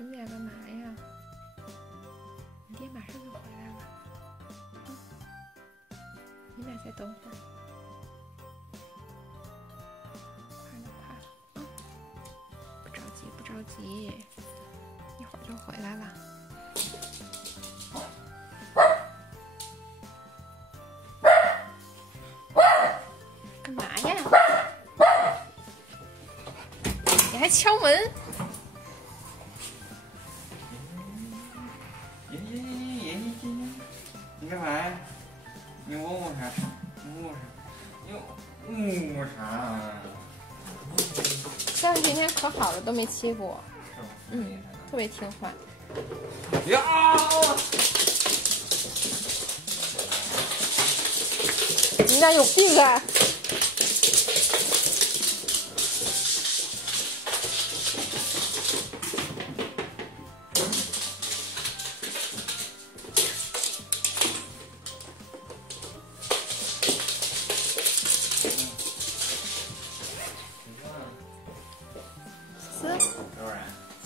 你们俩干嘛呀？你爹马上就回来了。你们俩再等会儿。快了，快了。不着急，不着急，一会儿就回来了。干嘛呀？你还敲门？你干嘛呀？你问我啥？你问我啥？你问我啥？但是今天可好了，都没欺负我。嗯，特别听话。呀！你俩有病啊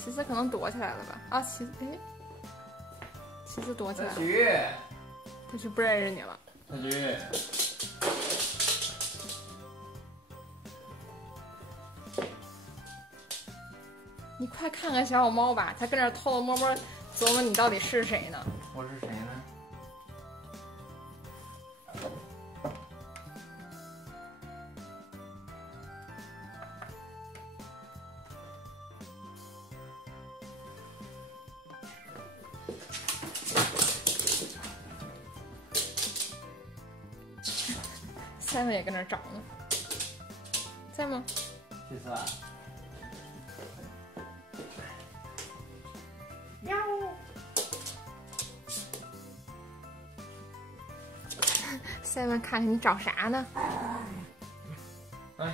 其实可能躲起来了吧？啊，其实躲起来了。他去不认识你了。大菊，你快看看小猫吧，它跟那偷偷摸摸琢磨你到底是谁呢？我是谁呢？Simon也跟那找呢，在吗？去死啊！喵。Simon 看看你找啥呢？哎。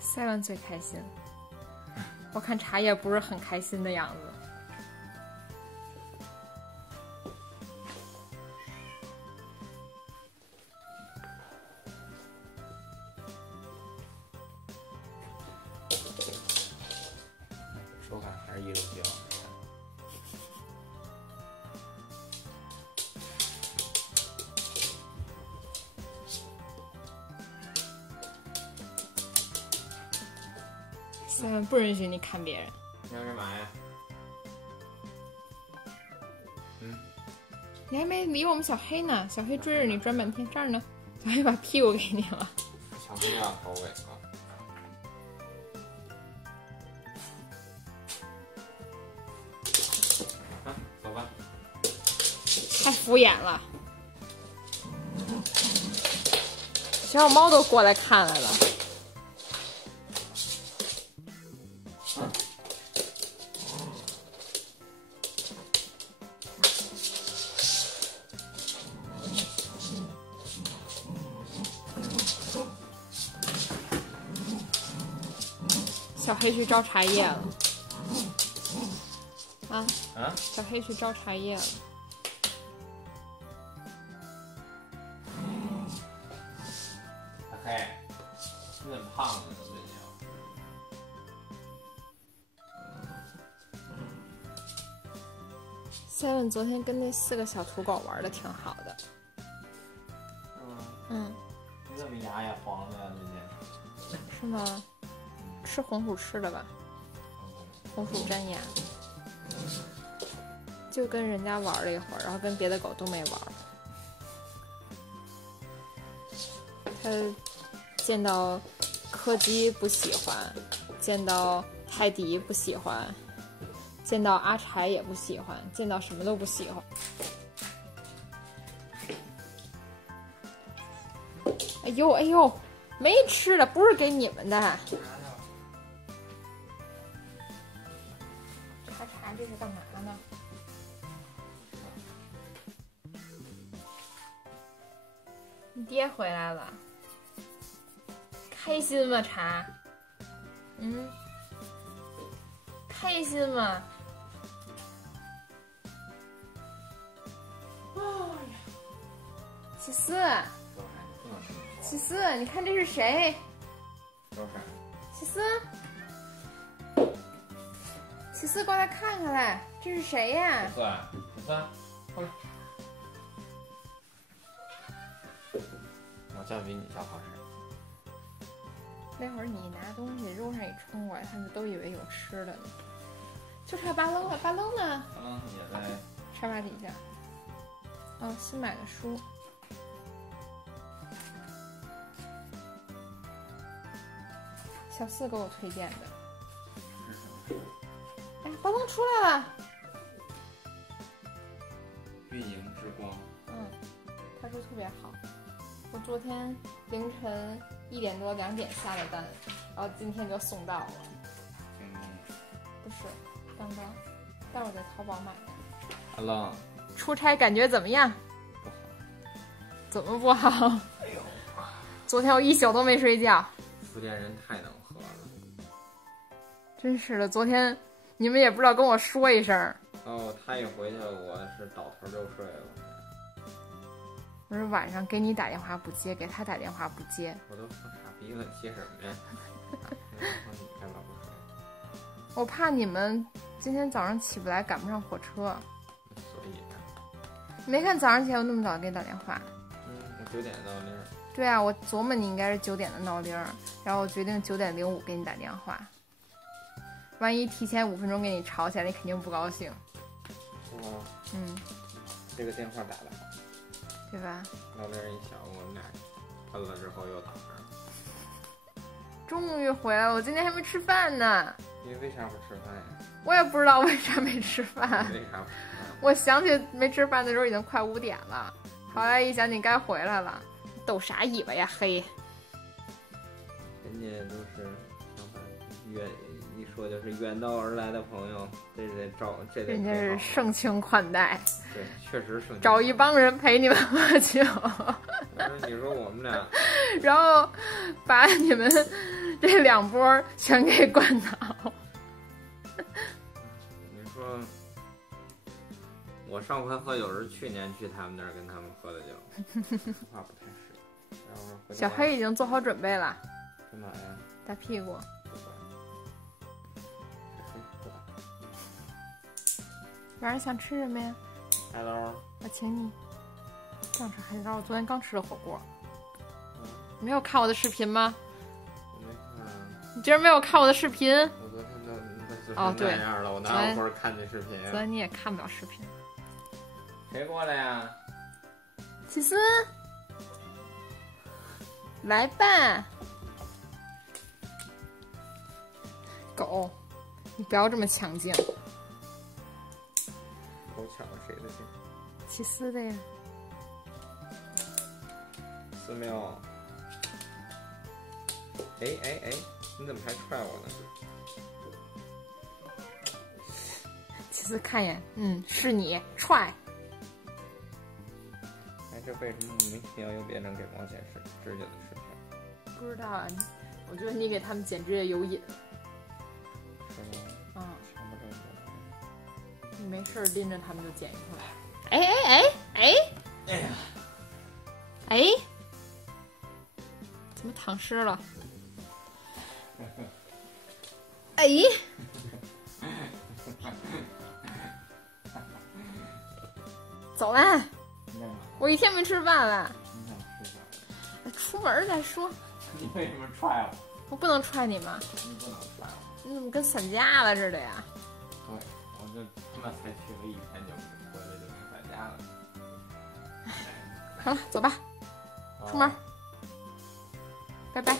Simon 最开心，我看茶叶不是很开心的样子。手感还是一楼比较好看。Simon 不允许你看别人。你要干嘛呀？你还没理我们小黑呢，小黑追着你转半天，这儿呢，小黑把屁股给你了。小黑要头尾巴。啊，走吧。太敷衍了，小猫都过来看来了。小黑去招茶叶了。啊？小黑去招茶叶了。小黑，你怎么胖了呢？最近。Simon 昨天跟那4个小土狗玩的挺好的。是吗？嗯。你怎么牙也黄了呀？最近。是吗？吃红薯吃的吧？红薯粘牙。就跟人家玩了一会儿，然后跟别的狗都没玩。他见到柯基不喜欢，见到泰迪不喜欢，见到阿柴也不喜欢，见到什么都不喜欢。哎呦哎呦，没吃的，不是给你们的。查这是干嘛呢？你爹回来了。开心吗？茶，开心吗？起司，起司，你看这是谁？起司，起司，过来看看来，这是谁呀？起司，过来。我叫比你叫好使。那会儿你拿东西肉上一冲过来，他们都以为有吃的呢。就差巴楞了，巴楞呢？巴楞也在沙发底下。哦，新买的书。小四给我推荐的。哎，巴楞出来了。运营之光。他说特别好。我昨天凌晨1点多2点下的单，然后今天就送到了。不是，刚刚，但我在淘宝买的。阿浪，出差感觉怎么样？不好。怎么不好？哎呦，昨天我一宿都没睡觉。福建人太能喝了。真是的，昨天你们也不知道跟我说一声。哦，他一回去，我是倒头就睡了。我说晚上给你打电话不接，给他打电话不接。我都成傻逼了，接什么呀？你干嘛不睡？我怕你们今天早上起不来，赶不上火车。所以呢？没看早上起来我那么早给你打电话。我9点闹铃。对啊，我琢磨你应该是9点的闹铃，然后我决定9点05给你打电话。万一提前5分钟给你吵起来，你肯定不高兴。哇，这个电话打的好，对吧？闹铃一响，我们俩喷了之后又打上。终于回来了，我今天还没吃饭呢。你为啥不吃饭呀？我也不知道为啥没吃饭。为啥不吃饭？我想起没吃饭的时候已经快5点了，后来一想你该回来了，抖啥尾巴呀嘿！人家都是远一说就是远道而来的朋友，这得找这得。人家是盛情款待，对，确实盛情。找一帮人陪你们喝酒。你说我们俩，然后把你们这2波全给灌倒。你说我上回喝酒是去年去他们那儿跟他们喝的酒，说话不太实。然后小黑已经做好准备了。干嘛呀？打屁股。晚上想吃什么呀？海捞。我请你。想吃海底捞，我昨天刚吃了火锅。你没有看我的视频吗？我没看啊。你居然没有看我的视频？我昨天就是那样了，我哪有会儿看你视频？昨天你也看不了视频。谁过来呀？起司，来吧。狗，你不要这么强劲。狗抢了谁的劲？起司的呀。寺庙。哎，你怎么还踹我呢？起司看一眼，是你踹。哎，这为什么莫名其妙又变成给猫剪指甲的视频？不知道啊，我觉得你给他们剪指甲有瘾。是吗？强不着你没事拎着他们就剪一出来。哎，怎么淌湿了？哎，走啦！我1天没吃饭了。你想吃啥？出门再说。你为什么踹我？我不能踹你吗？你不能踹我。你怎么跟散架了似的呀？对，我这他妈才去了1天就回来就跟散架了。好了，走吧，出门，拜拜。